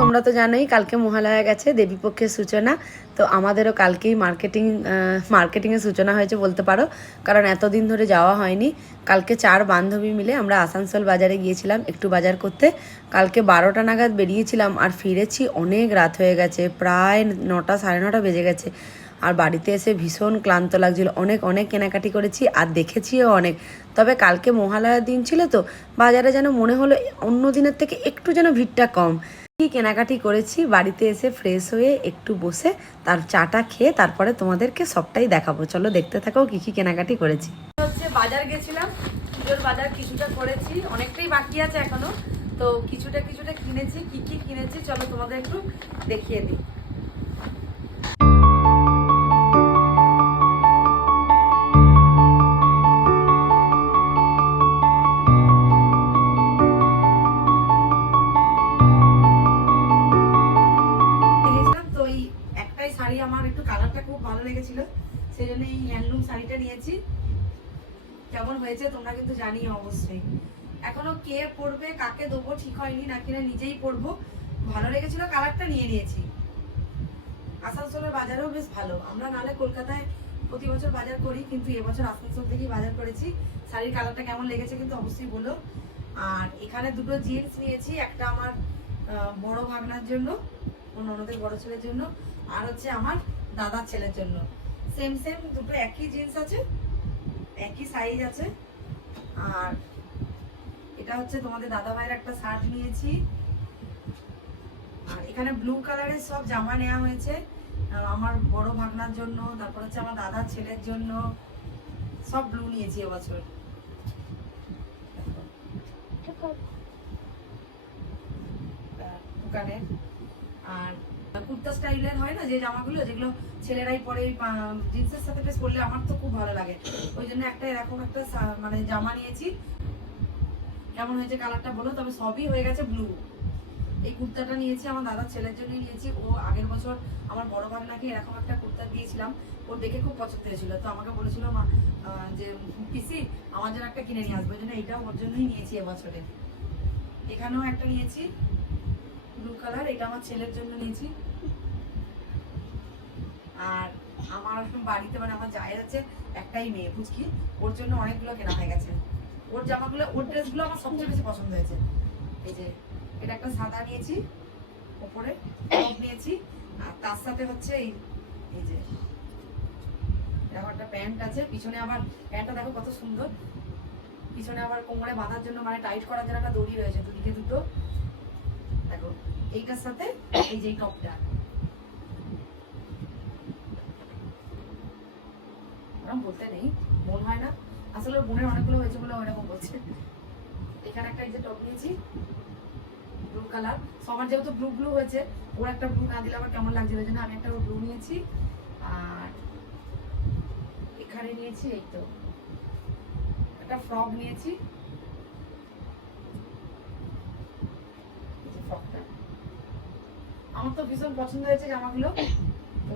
তোমরা তো জানোই কালকে মহালয়া গেছে, দেবীপক্ষের সূচনা। তো আমাদেরও কালকেই মার্কেটিংয়ের সূচনা হয়েছে বলতে পারো, কারণ এতদিন ধরে যাওয়া হয়নি। কালকে 4 বান্ধবী মিলে আমরা আসানসোল বাজারে গিয়েছিলাম একটু বাজার করতে। কালকে 12টা নাগাদ বেরিয়েছিলাম আর ফিরেছি অনেক রাত হয়ে গেছে, প্রায় 9টা সাড়ে 9টা বেজে গেছে। আর বাড়িতে এসে ভীষণ ক্লান্ত লাগছিল, অনেক অনেক কেনাকাটি করেছি আর দেখেছিও অনেক। তবে কালকে মহালয়ার দিন ছিল তো বাজারে যেন মনে হলো অন্য দিনের থেকে একটু যেন ভিড়টা কম। কি কেনাকাটি করেছি বাড়িতে এসে ফ্রেশ হয়ে একটু বসে তার চাটা খেয়ে তারপরে তোমাদেরকে সবটাই দেখাবো। চলো দেখতে থাকো কি কি কেনাকাটি করেছি। হচ্ছে বাজার গেছিলাম, পুজোর বাজার কিছুটা করেছি, অনেকটাই বাকি আছে এখনো। তো কিছুটা কিনেছি। কি কি কিনেছি চলো তোমাদের একটু দেখিয়ে দিই। শাড়ি আমার একটু কালারটা খুব ভালো লেগেছিল, সেই জন্য এই হ্যান্ডলুম শাড়িটা নিয়েছি। কেমন হয়েছে তোমরা কিন্তু জানিও অবশ্যই। এখনো কে পরবে কাকে দেবো ঠিক হয়নি, নাকি না নিজেই পরবো। ভালো লেগেছিল কালারটা, নিয়ে নিয়েছি। আসানসোলের বাজারেও বেশ ভালো। আমরা নালে কলকাতায় প্রতি বছর বাজার করি, কিন্তু এবছর আসানসোল থেকেই বাজার করেছি। শাড়ির কালারটা কেমন লেগেছে কিন্তু অবশ্যই বলো। আর এখানে দুটো জিন্স নিয়েছি, একটা আমার বড় ভাগনার জন্য, ওর ননদের বড় ছেলের জন্য, আর হচ্ছে আমার দাদার ছেলের জন্য। সেম দুটো একই জিন্স আছে, একই সাইজ আছে। আর এটা হচ্ছে তোমাদের দাদা ভাইয়ের একটা শার্ট নিয়েছি। আর এখানে ব্লু কালারের সব জামা নেওয়া হয়েছে আমার বড় ভাগনার জন্য, তারপর হচ্ছে আমার দাদার ছেলের জন্য। সব ব্লু নিয়েছি এবছর। দোকানে আর কুর্তা স্টাইলের হয় না যে জামাগুলো, যেগুলো ছেলেরাই পরে জিন্সের সাথে বেশ পরলে আমার তো খুব ভালো লাগে, ওই জন্য একটা এরকম একটা মানে জামা নিয়েছি। কেমন হয়েছে কালারটা বলো। তবে সবই হয়ে গেছে ব্লু। এই কুর্তাটা নিয়েছি আমার দাদার ছেলের জন্যই নিয়েছি। ও আগের বছর আমার বড় ভাগনাকে এরকম একটা কুর্তা দিয়েছিলাম, ওর দেখে খুব পছন্দ হয়েছিল। তো আমাকে বলেছিল যে পিসি আমার জন্য একটা কিনে নিয়ে আসবো, ওই জন্য এইটাও ওর জন্যই নিয়েছি এবছরে। এখানেও একটা নিয়েছি ব্লু কালার, এটা আমার ছেলের জন্য নিয়েছি। আর আমার বাড়িতে মানে আমার জায়ের আছে একটাই মেয়ে বুঝকি, ওর জন্য অনেকগুলো কেনা হয়ে গেছে। ওর জামাগুলো ওর ড্রেসগুলো আমার সবচেয়ে বেশি পছন্দ হয়েছে। এই যে এটা একটা সাদা নিয়েছি, ওপরে টপ নিয়েছি, আর তার সাথে হচ্ছে এই যে এরকম একটা প্যান্ট আছে। পিছনে আবার প্যান্টটা দেখো কত সুন্দর, পিছনে আবার কোমরে বাঁধার জন্য মানে টাইট করার জন্য একটা দড়ি রয়েছে দুদিকে দুটো। দেখো এইটার সাথে এই যে টপটা বলতে নেই, মন হয় না আসলে। বোনের অনেকগুলো হয়েছে বলে ওরকম বলছে। এখানে একটা এই যে টপ নিয়েছি ব্লু কালার, সবার যেহেতু ব্লু হয়েছে, ওর একটা ব্লু না দিলে আবার কেমন লাগছে, ওই জন্য আমি একটা ব্লু নিয়েছি। আর এখানে নিয়েছি এই তো একটা ফ্রক নিয়েছি, ফ্রকটা আমার তো ভীষণ পছন্দ হয়েছে জামাগুলো। তো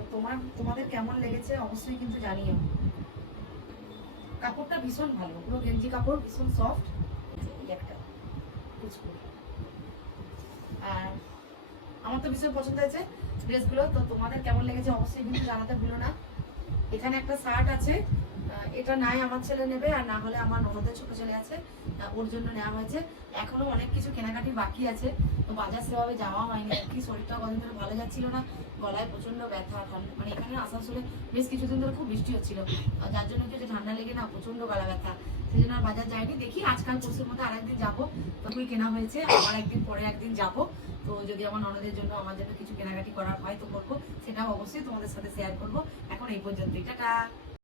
তোমাদের কেমন লেগেছে অবশ্যই কিন্তু জানিও। কাপড়টা ভীষণ ভালো, পুরো গেঞ্জি কাপড়, ভীষণ সফট। একটা আর আমার তো ভীষণ পছন্দ হয়েছে ড্রেসগুলো। তো তোমাদের কেমন লেগেছে অবশ্যই কিন্তু জানাতে ভুলো না। এখানে একটা শার্ট আছে, এটা নাই আমার ছেলে নেবে, আর না হলে আমার ননদের ছোট ছেলে আছে, ওর জন্য নেওয়া হয়েছে। এখনো অনেক কিছু কেনাকাটি বাকি আছে, তো বাজার সেভাবে যাওয়া হয়নি আর কি। শরীরটা কদিন ধরে ভালো যাচ্ছিল না, গলায় প্রচন্ড ব্যথা, ঠান্ডা, মানে এখানে আসানসোলে বেশ কিছুদিন ধরে খুব বৃষ্টি হচ্ছিল, যার জন্য কি ঠান্ডা লেগে না প্রচন্ড গলা ব্যথা, সেই জন্য আর বাজার যায়নি। দেখি আজকাল পরশুর মধ্যে আরেকদিন যাবো, তখনই কেনা হয়েছে। আবার একদিন পরে একদিন যাবো, তো যদি আমার ননদের জন্য আমার জন্য কিছু কেনাকাটি করার হয় তো করবো, সেটাও অবশ্যই তোমাদের সাথে শেয়ার করবো। এখন এই পর্যন্তই, টাটা।